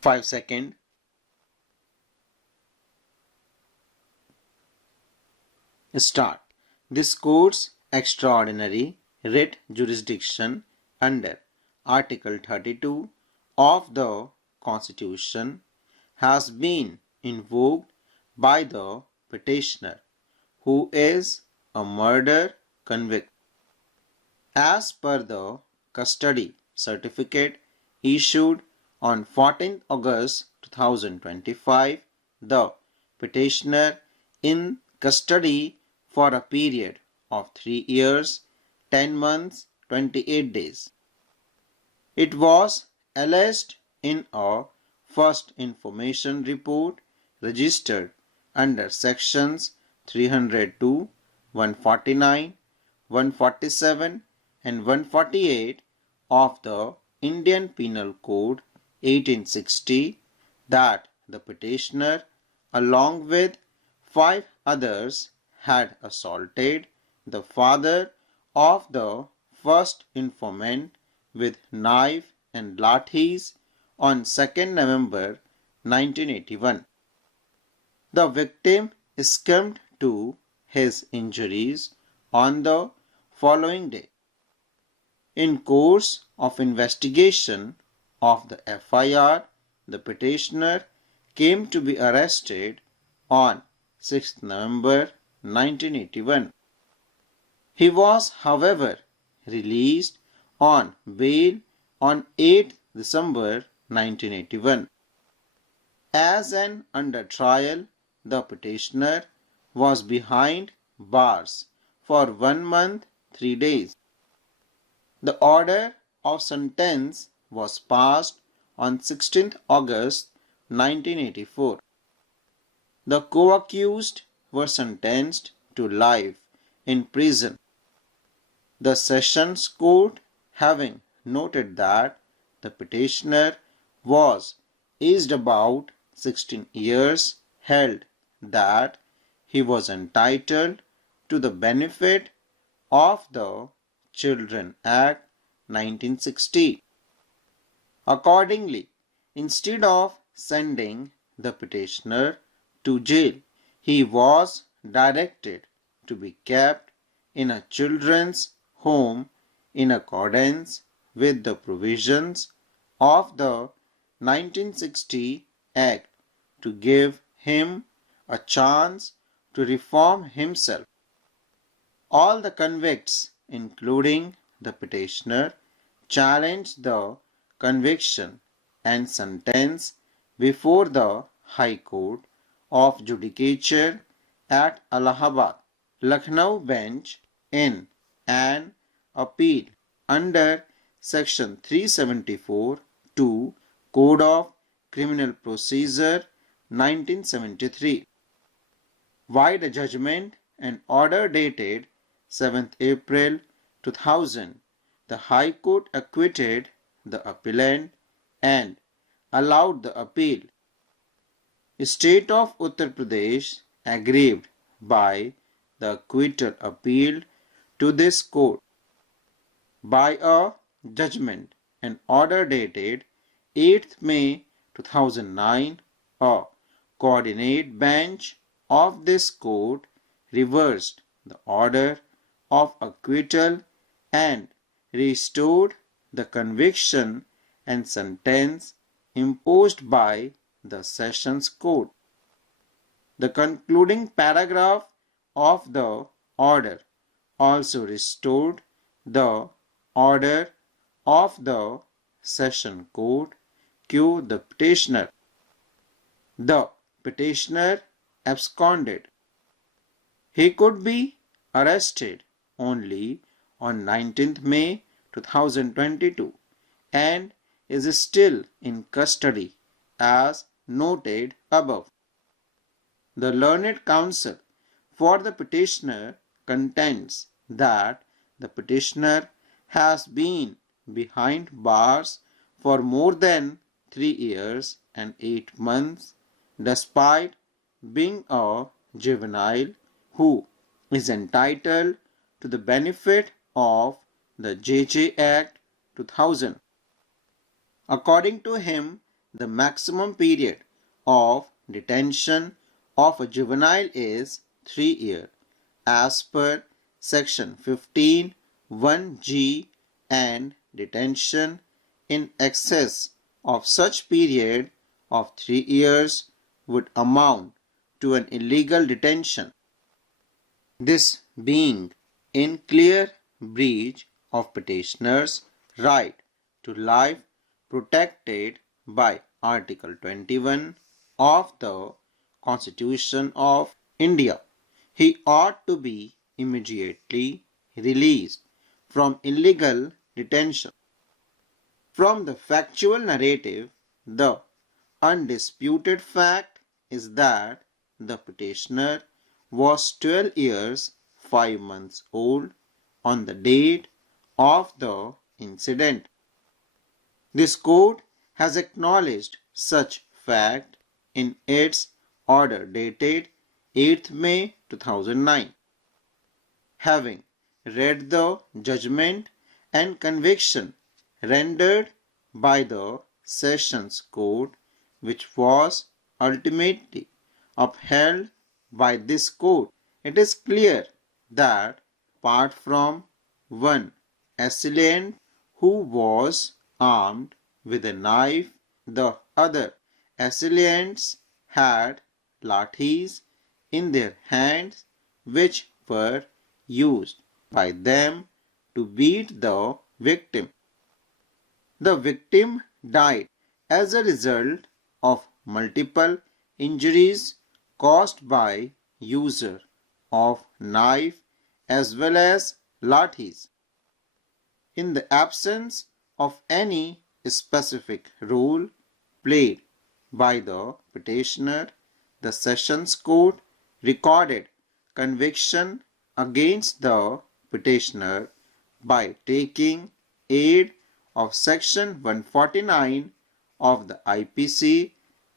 5 seconds. Start. This court's extraordinary writ jurisdiction under Article 32 of the Constitution has been invoked by the petitioner, who is a murder convict. As per the custody certificate issued on 14th August 2025, the petitioner in custody for a period of 3 years, 10 months, 28 days. It was alleged in a first information report registered under sections 302, 149, 147 and 148 of the Indian Penal Code 1860 that the petitioner, along with 5 others, had assaulted the father of the first informant with knife and lathis on 2nd November 1981. The victim succumbed to his injuries on the following day. In course of investigation of the FIR, the petitioner came to be arrested on 6th November 1981. He was, however, released on bail on 8th December 1981. As an under trial, the petitioner was behind bars for 1 month, 3 days. The order of sentence was passed on 16th August 1984. The co-accused were sentenced to life in prison. The Sessions Court, having noted that the petitioner was aged about 16 years, held that he was entitled to the benefit of the Children Act 1960. Accordingly, instead of sending the petitioner to jail, he was directed to be kept in a children's home in accordance with the provisions of the 1960 Act to give him a chance to reform himself. All the convicts, including the petitioner, challenged the conviction and sentence before the High Court of Judicature at Allahabad, Lucknow bench in an appeal under Section 374 2 Code of Criminal Procedure 1973. By the judgment and order dated 7th April 2000, the High Court acquitted the appellant and allowed the appeal. The State of Uttar Pradesh, aggrieved by the acquittal, appealed to this court. By a judgment and order dated 8th May 2009, a coordinate bench of this court reversed the order of acquittal and restored the conviction and sentence imposed by the Sessions Court. The concluding paragraph of the order also restored the order of the Session Court to the petitioner. The petitioner absconded. He could be arrested only on 19th May 2022 and is still in custody as noted above. The learned counsel for the petitioner contends that the petitioner has been behind bars for more than 3 years and 8 months despite being a juvenile who is entitled to the benefit of the JJ Act 2000. According to him, the maximum period of detention of a juvenile is 3 years as per section 15 1G, and detention in excess of such period of 3 years would amount to an illegal detention. This being in clear breach of petitioner's right to life protected by Article 21 of the Constitution of India, he ought to be immediately released from illegal detention. From the factual narrative, the undisputed fact is that the petitioner was 12 years 5 months old on the date of the incident. This court has acknowledged such fact in its order dated 8th May 2009. Having read the judgment and conviction rendered by the Sessions Court, which was ultimately upheld by this court, it is clear that apart from one assailant who was armed with a knife, the other assailants had lathis in their hands which were used by them to beat the victim. The victim died as a result of multiple injuries caused by user of knife as well as lathis. In the absence of any specific role played by the petitioner, the Sessions Court recorded conviction against the petitioner by taking aid of Section 149 of the IPC,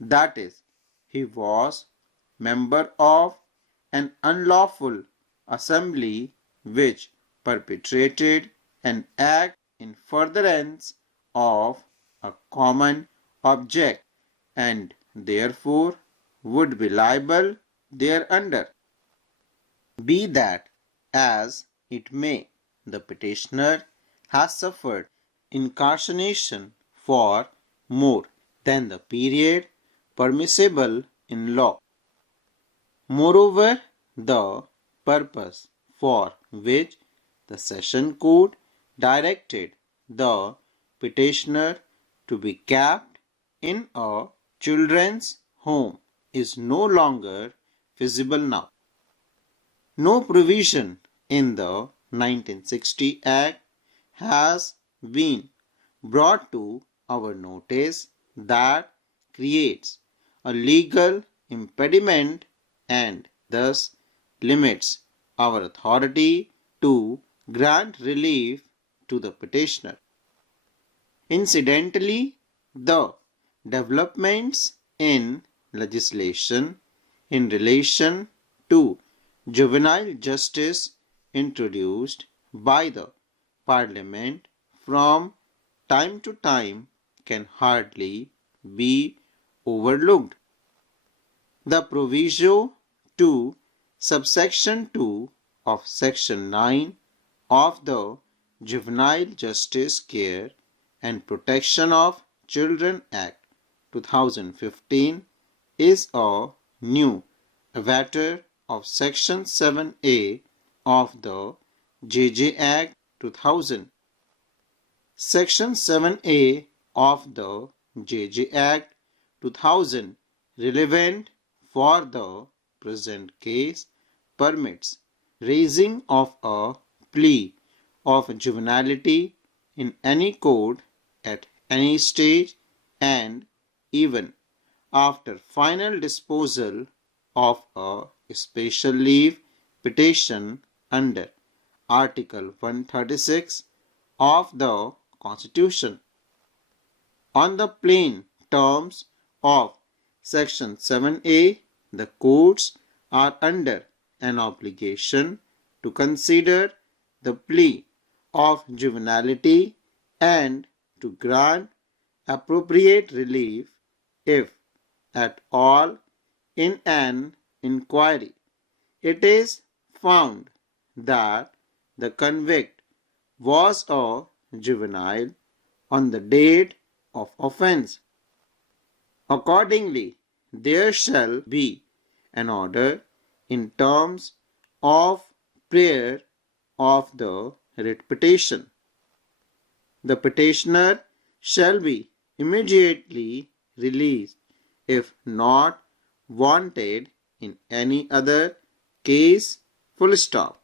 that is, he was member of an unlawful assembly which perpetrated an act in furtherance of a common object and therefore would be liable thereunder. Be that as it may, the petitioner has suffered incarceration for more than the period permissible in law. Moreover, the purpose for which the Session Court directed the petitioner to be kept in a children's home is no longer feasible now. No provision in the 1960 Act has been brought to our notice that creates a legal impediment and thus limits our authority to grant relief to the petitioner. Incidentally, the developments in legislation in relation to juvenile justice introduced by the Parliament from time to time can hardly be overlooked. The proviso to subsection 2 of section 9 of the Juvenile Justice Care and Protection of Children Act 2015 is a new avatar of section 7A of the JJ Act 2000. Section 7A of the JJ Act 2000, relevant for the present case, permits raising of a plea of juvenility in any court at any stage and even after final disposal of a special leave petition under Article 136 of the Constitution. On the plain terms of Section 7A, the courts are under an obligation to consider the plea of juvenility and to grant appropriate relief if at all in an inquiry it is found that the convict was a juvenile on the date of offence. Accordingly, there shall be an order in terms of prayer of the writ petition. The petitioner shall be immediately released if not wanted in any other case. Full stop.